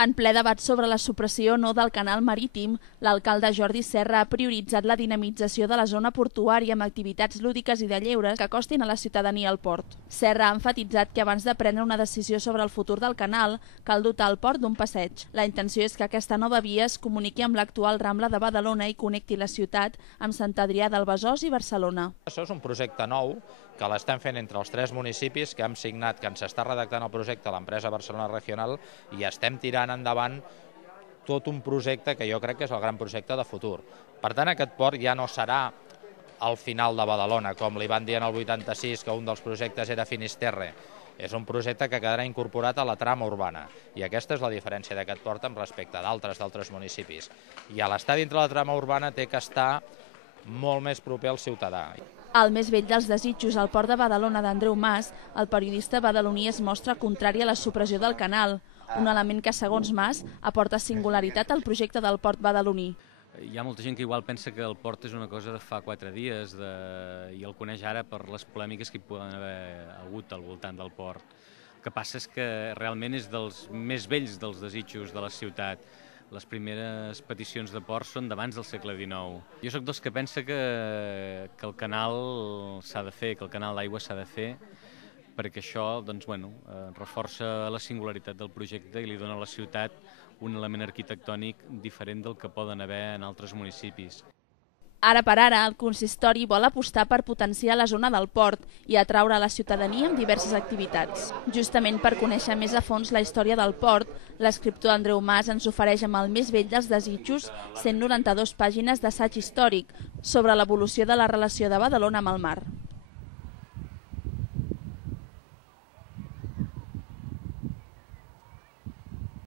En ple debat sobre la supressió o no del canal marítim, l'alcalde Jordi Serra ha prioritzat la dinamització de la zona portuària amb activitats lúdiques i de lleure que acostin a la ciutadania al port. Serra ha emfatitzat que abans de prendre una decisió sobre el futur del canal, cal dotar el port d'un passeig. La intenció és que aquesta nova via es comuniqui amb l'actual Rambla de Badalona i connecti la ciutat amb Sant Adrià del Besòs i Barcelona. Això és un projecte nou que l'estem fent entre els 3 municipis que hem signat, que ens està redactant el projecte a l'empresa Barcelona Regional i estem tirant endavant tot un projecte que jo crec que és el gran projecte de futur. Per tant, aquest port ja no serà al final de Badalona, com li van dir en el 86 que un dels projectes era Finisterre. És un projecte que quedarà incorporat a la trama urbana i aquesta és la diferència d'aquest port amb respecte a d'altres municipis. I a l'estar dintre la trama urbana té que estar molt més proper al ciutadà. Al més vell dels desitjos al port de Badalona d'Andreu Mas, el periodista badaloní es mostra contrari a la supressió del canal, un element que, segons Mas, aporta singularitat al projecte del port badaloní. Hi ha molta gent que igual pensa que el port és una cosa de fa 4 dies i el coneix ara per les polèmiques que hi poden haver hagut al voltant del port. El que passa és que realment és dels més vells dels desitjos de la ciutat. Les primeres peticions de port són d'abans del segle XIX. Jo sóc dels que pensa que el canal s'ha de fer, que el canal d'aigua s'ha de fer, perquè això reforça la singularitat del projecte i li dona a la ciutat un element arquitectònic diferent del que poden haver en altres municipis. Ara per ara, el consistori vol apostar per potenciar la zona del port i atraure a la ciutadania amb diverses activitats. Justament per conèixer més a fons la història del port, l'escriptor Andreu Mas ens ofereix amb el més vell dels desitjos 192 pàgines d'assaig històric sobre l'evolució de la relació de Badalona amb el mar.